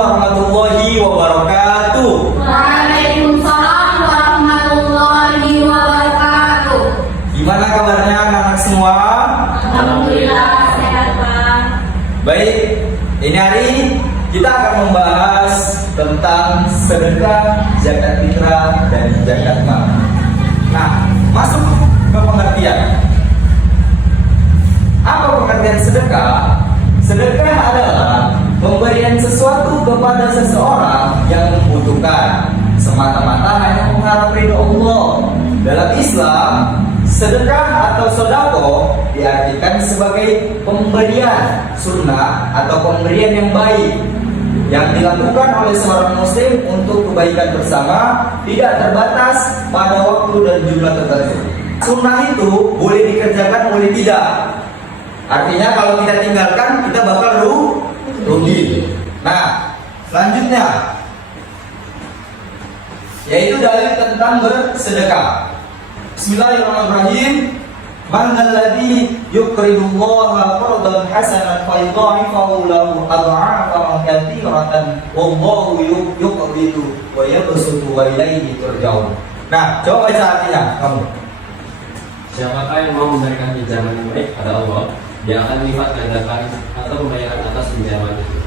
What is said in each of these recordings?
warahmatullahi wabarakatuh. Waalaikumsalam warahmatullahi wabarakatuh. Gimana kabarnya anak-anak semua? Alhamdulillah sehat, Pak. Baik, ini hari kita akan membahas tentang sedekah, zakat fitrah, dan zakat mal. Nah, masuk ke pengertian. Apa pengertian sedekah? Sedekah adalah pemberian sesuatu kepada seseorang yang membutuhkan semata-mata hanya mengharap ridho Allah. Dalam Islam, sedekah atau sodako diartikan sebagai pemberian sunnah atau pemberian yang baik yang dilakukan oleh seorang muslim untuk kebaikan bersama, tidak terbatas pada waktu dan jumlah tertentu. Sunnah itu boleh dikerjakan, boleh tidak. Artinya kalau kita tinggalkan, kita bakal rugi. Nah, selanjutnya yaitu dalil tentang bersedekah. Bismillahirrahmanirrahim. Man alladhi yuqridullaha qardan hasanan fa yudha'ifahu lahu ad'afan katsiratan wallahu yuqbidu wa yabsutu wa ilayhi turja'un. Nah, coba baca artinya kamu. Siapakah yang mau memberikan pinjaman yang baik pada Allah, dia akan lipat gandakan atau pembayaran atas pinjaman itu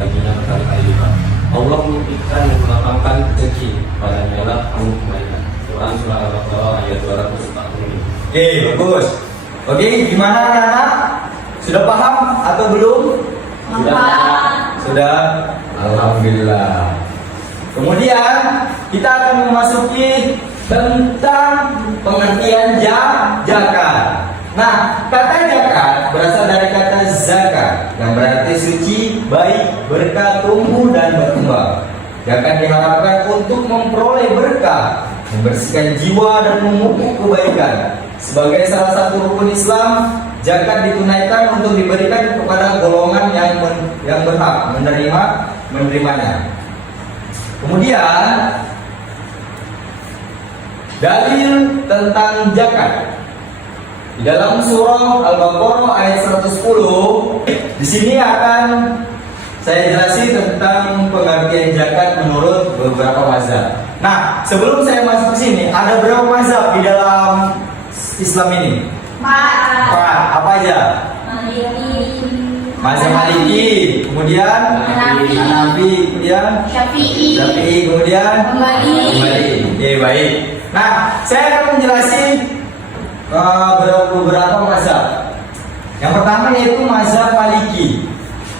baginya berkali-kali lipat. Allah menitipkan dan melapangkan rezeki padanya lah kamu kebaikan. Quran surah Al-Baqarah ayat 240. Oke, bagus. Oke, gimana anak-anak? Sudah paham atau belum? Sudah. Alhamdulillah. Kemudian kita akan memasuki tentang pengertian zakat. Nah, kata zakat berasal dari kata zakat yang berarti suci, baik, berkah, tumbuh dan berkembang. Zakat diharapkan untuk memperoleh berkah, membersihkan jiwa dan memupuk kebaikan. Sebagai salah satu rukun Islam, zakat ditunaikan untuk diberikan kepada golongan yang berhak menerimanya. Kemudian dalil tentang zakat. Di dalam surah Al-Baqarah ayat 110, di sini akan saya jelasin tentang pengertian zakat menurut beberapa mazhab. Nah, sebelum saya masuk ke sini, ada berapa mazhab di dalam Islam ini? Empat. Apa aja? Mazhab Maliki, kemudian Hanafi, kemudian Syafi'i, kemudian Hambali. Oke, baik. Nah, saya akan menjelaskan beberapa mazhab. Yang pertama yaitu mazhab Maliki.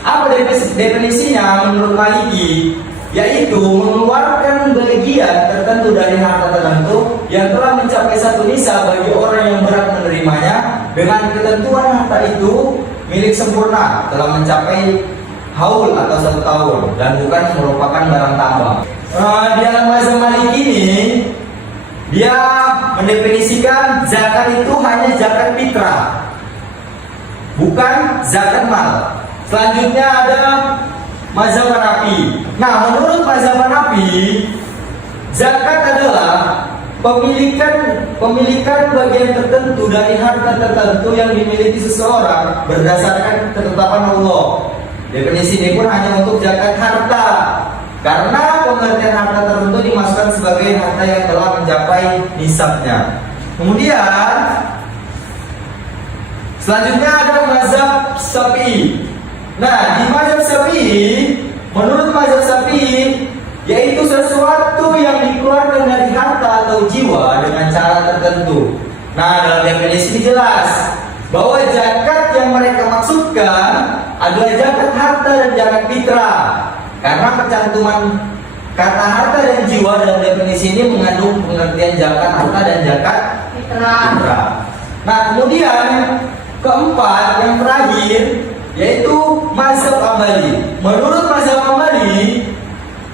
Apa definisinya menurut Maliki? Yaitu mengeluarkan bagian tertentu dari harta tertentu yang telah mencapai satu nisab bagi orang yang berhak menerimanya dengan ketentuan harta itu milik sempurna telah mencapai haul atau 1 tahun dan bukan merupakan barang tambang. Di dalam mazhab Maliki ini dia mendefinisikan zakat itu hanya zakat fitrah, bukan zakat mal. Selanjutnya ada mazhab Hanafi. Nah, menurut mazhab Hanafi, zakat adalah pemilikan bagian tertentu dari harta tertentu yang dimiliki seseorang berdasarkan ketetapan Allah. Definisi ini pun hanya untuk zakat harta, karena pengertian harta tertentu dimasukkan sebagai harta yang telah mencapai nisabnya. Kemudian selanjutnya ada mazhab Syafi'i. Nah, di mazhab Syafi'i, menurut mazhab Syafi'i, yaitu sesuatu yang dikeluarkan dari harta atau jiwa dengan cara tertentu. Nah, dalam definisi ini jelas bahwa zakat yang mereka maksudkan adalah zakat harta dan zakat fitrah. Karena pencantuman kata harta dan jiwa dalam definisi ini mengandung pengertian zakat harta dan zakat fitrah. Nah, kemudian keempat, yang terakhir, yaitu mazhab Hambali. Menurut mazhab Hambali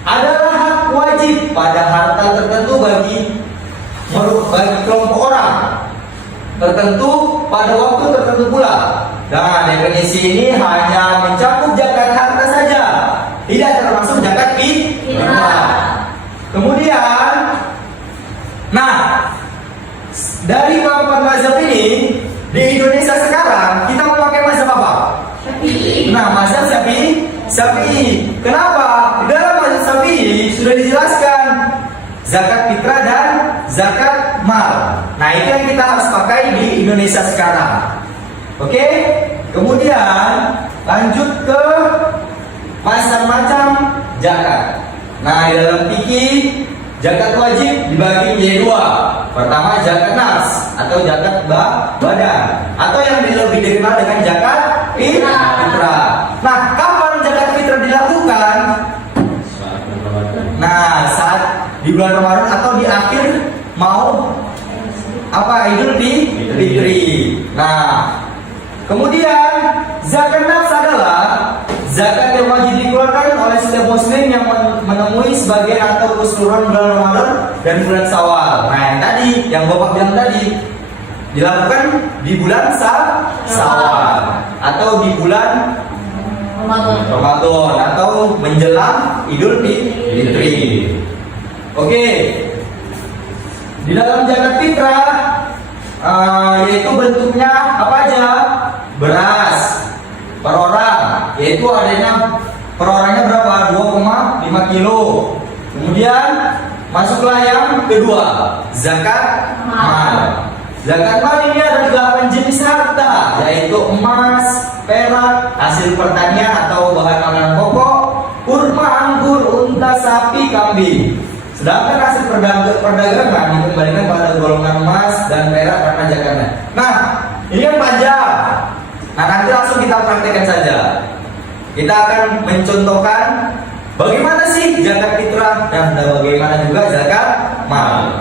adalah hak wajib pada harta tertentu bagi kelompok orang tertentu pada waktu tertentu pula. Nah, definisi ini hanya mencakup zakat harta saja, tidak termasuk zakat fitrah. Kemudian, nah, dari keempat mazhab ini di Indonesia sekarang kita memakai mazhab apa? Nah, mazhab Syafi'i. Kenapa? Di dalam mazhab Syafi'i sudah dijelaskan zakat fitrah dan zakat mal. Nah, itu yang kita harus pakai di Indonesia sekarang. Oke? Kemudian lanjut ke macam-macam zakat. Nah, di dalam fikih zakat wajib dibagi menjadi dua. Pertama zakat nafs atau zakat badan, atau yang lebih dikenal dengan zakat fitrah. Nah, kapan zakat fitrah dilakukan? Nah, saat di bulan Ramadan atau di akhir mau Idul Fitri. Nah, kemudian zakat nafs adalah zakat yang wajib dikeluarkan oleh setiap muslim yang menemui sebagian atau keseluruhan bulan Ramadan dan bulan Syawal. Nah, yang tadi, yang Bapak bilang tadi, dilakukan di bulan Syawal atau di bulan Ramadan atau menjelang Idul Fitri. Oke. Di dalam zakat fitrah yaitu bentuknya apa aja? Beras per orang, yaitu adanya per orangnya berapa? 2,5 kilo. Kemudian masuklah yang kedua, zakat mal. Zakat mal ini ada 8 jenis harta, yaitu emas, perak, hasil pertanian atau bahan makanan pokok, kurma, anggur, unta, sapi, kambing. Sedangkan hasil perdagangan dikembalikan pada golongan emas dan perak karena zakatnya. Nah, ini kan panjang. Nah, nanti langsung kita praktekkan saja. Kita akan mencontohkan bagaimana sih zakat fitrah dan bagaimana juga zakat mal.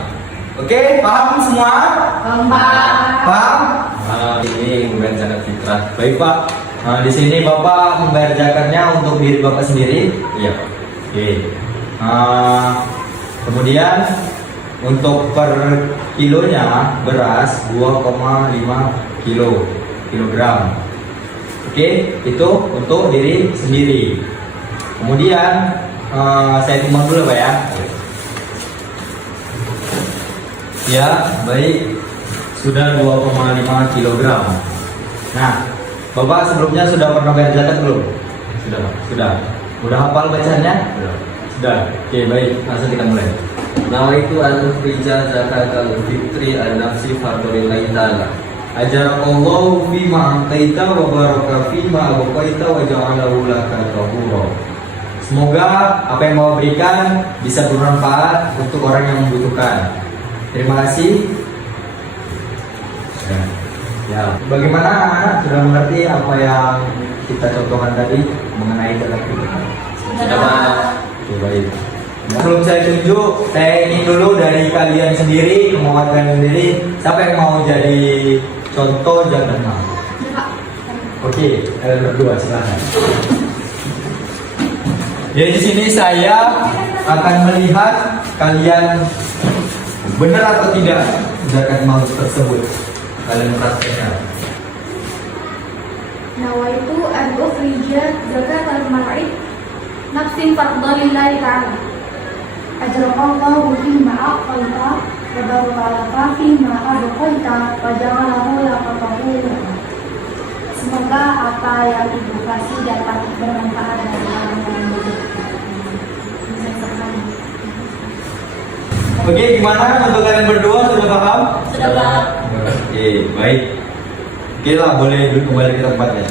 Oke, paham semua? Paham? Ini bukan zakat fitrah. Baik, Pak. Nah, di sini Bapak membayar zakatnya untuk diri Bapak sendiri. Iya, Pak. Oke. Kemudian untuk per kilonya beras 2,5 kilogram. Oke, itu untuk diri sendiri. Kemudian saya timbang dulu, Pak ya. Ya, baik. Sudah 2,5 kilogram. Nah, Bapak sebelumnya sudah pernah bayar zakat belum? Sudah, Pak. Sudah. Udah hafal bacanya? Sudah. Oke, baik. Langsung kita mulai. Nawaitu an-ukhrija zakatal fitri an-nafsi fardolillahi ta'ala. Ajarakallahu fima amtaita wa baraka fima abqaita wa ja'alahu laka tahura. Semoga apa yang mau berikan bisa bermanfaat untuk orang yang membutuhkan. Terima kasih. Ya, bagaimana anak-anak sudah mengerti apa yang kita contohkan tadi mengenai zakat fitrah? Sudah, Pak. Oke, baik. Sebelum saya tunjuk, saya ingin dulu dari kalian sendiri, kemauan kalian sendiri, siapa yang mau jadi contoh zakat mal? Oke, kalian berdua silakan. Jadi di sini saya akan melihat kalian benar atau tidak zakat mal tersebut. Kalian praktekkan. Nawaitu an ukhrija zakatal mar'i nafsin fardalillahi ta'ala. Ajrakallahu fima aqalta wa barakalaka fima abqaita wa ja'alahu laka tahura. Semoga apa yang Ibu kasih dapat bermanfaat bagi orang yang membutuhkan. Oke, gimana untuk kalian berdua sudah paham? Sudah, Pak. Oke, baik. Oke lah, boleh kembali ke tempatnya.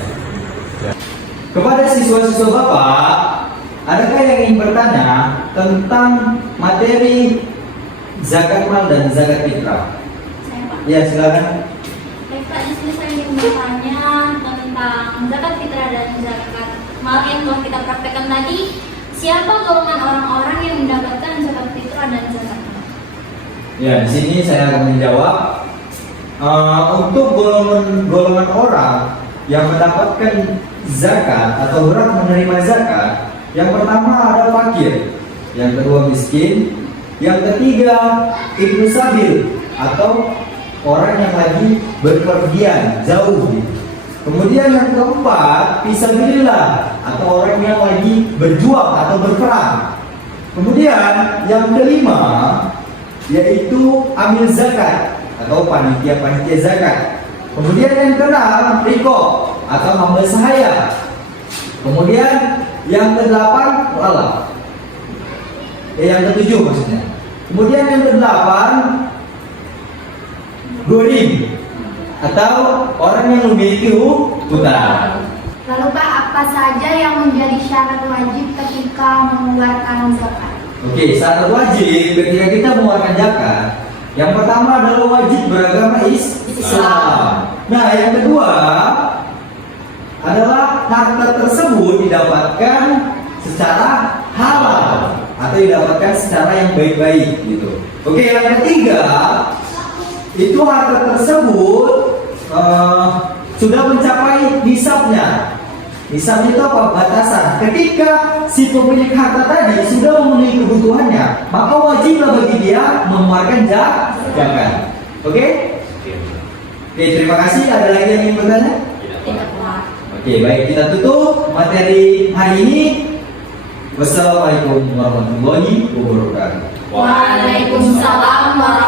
Kepada siswa-siswa Bapak, adakah yang ingin bertanya tentang materi zakat mal dan zakat fitrah? Saya, Pak. Ya, silakan. Baik, Pak, di sini saya ingin bertanya tentang zakat fitrah dan zakat mal yang telah kita praktekkan tadi. Siapa golongan orang-orang yang mendapatkan zakat fitrah dan zakat mal? Ya, di sini saya akan menjawab. Untuk golongan orang yang mendapatkan zakat atau berhak menerima zakat, yang pertama ada fakir, yang kedua miskin, yang ketiga ibnu sabil atau orang yang lagi berpergian jauh. Kemudian yang keempat fisabilillah atau orang yang lagi berjuang atau berperang. Kemudian yang kelima yaitu amil zakat atau panitia zakat. Kemudian yang keenam riko atau hamba sahaya. Kemudian Yang ke-8 mu'allaf. Yang ke-7 maksudnya. Kemudian yang ke-8 gharim atau orang yang memiliki hutang. Lalu Pak, apa saja yang menjadi syarat wajib ketika mengeluarkan zakat? Oke, syarat wajib ketika kita mengeluarkan zakat. Yang pertama adalah wajib beragama Islam. Nah, yang kedua adalah harta tersebut didapatkan secara halal atau didapatkan secara yang baik-baik gitu. Oke, yang ketiga itu harta tersebut sudah mencapai nisabnya. Nisabnya itu apa? Batasan. Ketika si pemilik harta tadi sudah memenuhi kebutuhannya, maka wajiblah bagi dia mengeluarkan zakat. Oke? Oke, terima kasih. Ada lagi yang ingin bertanya? Tidak, Pak. Oke, baik, kita tutup materi hari ini. Wassalamualaikum warahmatullahi wabarakatuh. Waalaikumsalam warahmatullahi wabarakatuh.